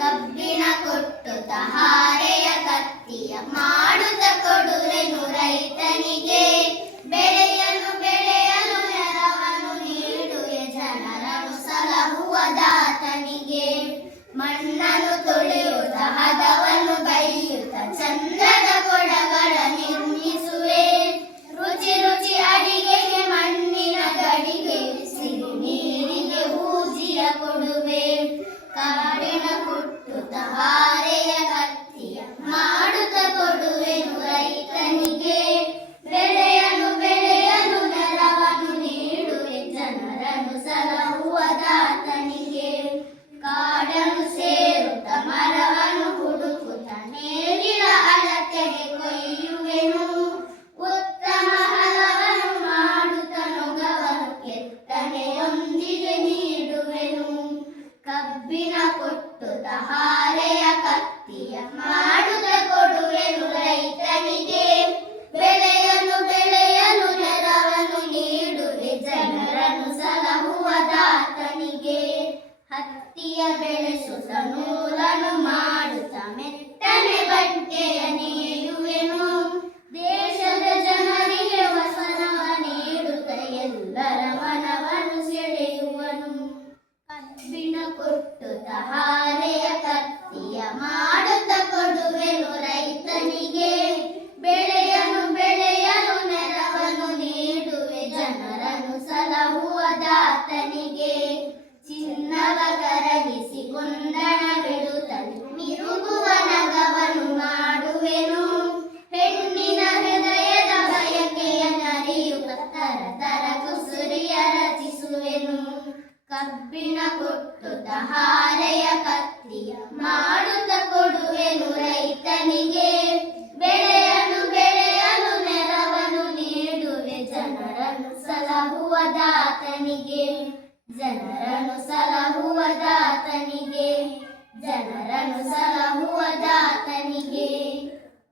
ಕಬ್ಬಿನ ಕೊಟ್ಟುತ್ತ ಹಾರೆಯ ಕತ್ತಿಯ ಮಾಡುತ್ತ ಕೊಡುವೆನು ರೈತನಿಗೆ. ಬೆಳೆಯಲು ನೆರವನ್ನು ನೀಡುವೆ ಜನರನ್ನು ಸಲಹುವ ದಾತನಿಗೆ. ಮಣ್ಣನ್ನು ತೊಳೆಯುತ್ತ ಹದವನ್ನು ಬೈಯುತ್ತ ಚಂದದ ಕೊಡಗಳ ನಿರ್ಮಿಸುವೆ. ರುಚಿ ರುಚಿ ಅಡಿಗೆಗೆ ಮಣ್ಣಿನ ಗಡಿಗೆ ಸಿಹಿ ನೀರಿಗೆ ಹೂಜಿಯ ಕೊಡುವೆ. ಕಬ್ಬಿನ ಕುಟ್ಟುತ್ತ ಹಾರೆಯ ಕತ್ತಿಯ ಮಾಡುತ್ತ ಕೊಡುವೆನು ರೈತನಿಗೆ. ಬೆಳೆಯಲು ನೆರವನ್ನು ನೀಡುವೆ ಜನರನ್ನು ಸಲಹುವ ದಾತನಿಗೆ. ಕಾಡನ್ನು ಸೇರುತ್ತ ಮರವನ್ನು ಹುಡುಕುತ್ತ ನೇಗಿಲ ಅಳತೆಗೆ ಕೊಯ್ಯುವೆನು. ಉತ್ತಮ ಹಲವನ್ನು ಮಾಡುತ್ತ ನೊಗವನ್ನು ಕೆತ್ತನೆಯೊಂದಿಗೆ ನೀಡುವೆನು. ಕಬ್ಬಿನ ಕೊಟ್ಟುತ್ತ ಹಾರೆಯ ಕತ್ತಿಯ ಮಾಡುತ್ತ ಕೊಡುವೆನು ರೈತನಿಗೆ. ಬೆಳೆಯಲು ನೆರವನ್ನು ನೀಡುವೆ ಜನರನ್ನು ಸಲಹುವ ದಾತನಿಗೆ. ಹತ್ತಿಯ ಬೆಳೆಸುತ್ತ ನೂಲನ್ನು ಮಾಡುತ್ತ ಮೆತ್ತನೆ ಬಟ್ಟೆಯ ನೇಯುವೆನು. ದೇಶದ ಜನರಿಗೆ ವಸನವ ನೀಡುತ್ತ ಎಲ್ಲರ ಮನವನ್ನು ಸೆಳೆಯುವನು. ಕಬ್ಬಿನ ಕೊಟ್ಟುತ್ತ ಹಾರೆಯ ಕತ್ತಿಯ ಮಾಡುತ್ತ ಕೊಡುವೆನು ರೈತನಿಗೆ. ಬೆಳೆಯಲು ನೆರವನ್ನು ನೀಡುವೆ ಜನರನ್ನು ಸಲಹುವ ದಾತನಿಗೆ. ಚಿನ್ನವ ಕರಗಿಸಿ ಕುಂದಣ ಬಿಡುತ್ತಲೇ ಮಿರುಗುವ ನಗವನ್ನು ಮಾಡುವೆನು. ಹೆಣ್ಣಿನ ಹೃದಯದ ಬಯಕೆಯ ನರಿಯುತ್ತ ತರ ಕುಸುರಿಯ ರಚಿಸುವೆನು. ಕಬ್ಬಿನ ಕೊಟ್ಟುತ್ತ ಹಾರೆಯ ಕತ್ತಿಯ ಮಾಡುತ್ತ ಕೊಡುವೆನು ರೈತನಿಗೆ. ಬೆಳೆಯಲು ನೆರವನ್ನು ನೀಡುವೆ ಜನರನ್ನು ಸಲಹುವ ದಾತನಿಗೆ.